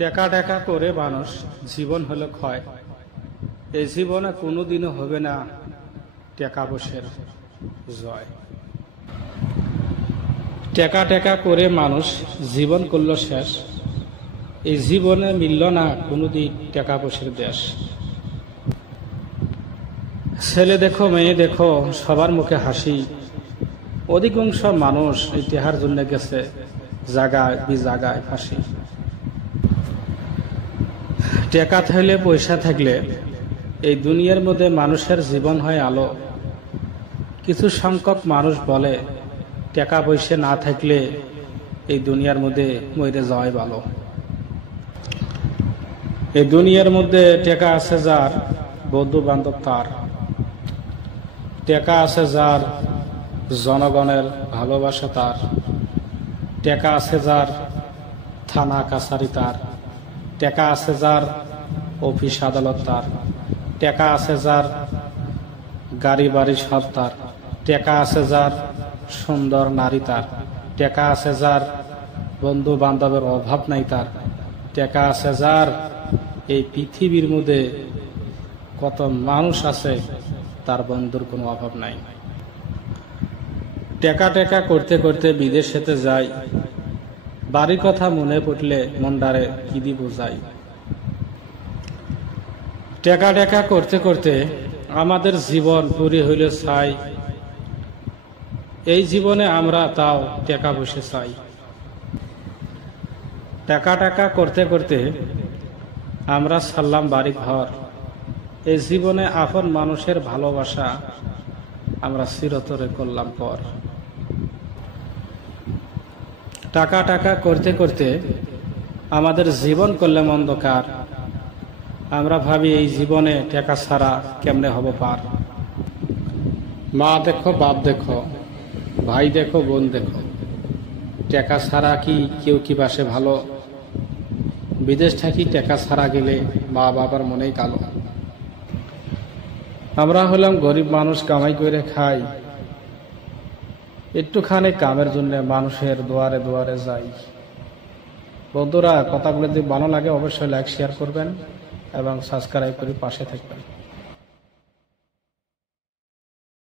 টাকা টাকা করে মানুষ জীবন হলো ক্ষয়। এই জীবনে কোনোদিনও হবে না টাকা পয়সার জয়। টাকা টাকা করে মানুষ জীবন করল শেষ। এই জীবনে মিলল না কোনোদিন টাকা পয়সার দেশ। ছেলে দেখো মেয়ে দেখো সবার মুখে হাসি। অধিকাংশ মানুষ এই টেহার জন্য গেছে জাগায় জাগায় ফাঁসি। টাকা থাকলে পয়সা থাকলে এই দুনিয়ার মধ্যে মানুষের জীবন হয় আলো। কিছু সংখ্যক মানুষ বলে টাকা পয়সা না থাকলে এই দুনিয়ার মধ্যে মরে যাওয়াই ভালো। এই দুনিয়ার মধ্যে টাকা আছে যার, বন্ধু বান্ধব তার। টাকা আছে যার, জনগণের ভালোবাসা তার। টাকা আছে যার, থানা কাছারি তার। টাকা আছে যার, অফিস আদালত তার। টাকা আছে যার, গাড়ি বাড়ি সব তার। টাকা আছে যার, সুন্দর নারী তার। টাকা আছে যার, বন্ধু বান্ধবের অভাব নাই তার। টাকা আছে যার, এই পৃথিবীর মধ্যে কত মানুষ আছে তার বন্ধুর কোনো অভাব নাই। টাকা টাকা করতে করতে বিদেশেতে যাই, বাড়ির কথা মনে পড়লে মনটারে কি দিব যাই। টাকা টাকা করতে করতে আমাদের জীবন পুরি হইল ছাই। এই জীবনে আমরা তাও টাকা পয়সা চাই। টাকা টাকা করতে করতে আমরা ছাড়লাম বাড়ি ঘর। এই জীবনে আপন মানুষের ভালোবাসা আমরা চিরতরে করলাম পর। টাকা টাকা করতে করতে আমাদের জীবন করলাম অন্ধকার। আমরা ভাবি এই জীবনে টাকা ছাড়া কেমনে হব পার। মা দেখো বাপ দেখো, ভাই দেখো বোন দেখো, টাকা ছাড়া কি কেউ কি বাসে ভালো। বিদেশ থাকি টাকা ছাড়া গেলে মা বাবার মনেই কালো। আমরা হলাম গরিব মানুষ, কামাই করে খাই। একটুখানি কামের জন্য মানুষের দুয়ারে দুয়ারে যাই। বন্ধুরা, কথাগুলো যদি ভালো লাগে অবশ্যই লাইক শেয়ার করবেন এবং সাবস্ক্রাইব করে পাশে থাকবেন।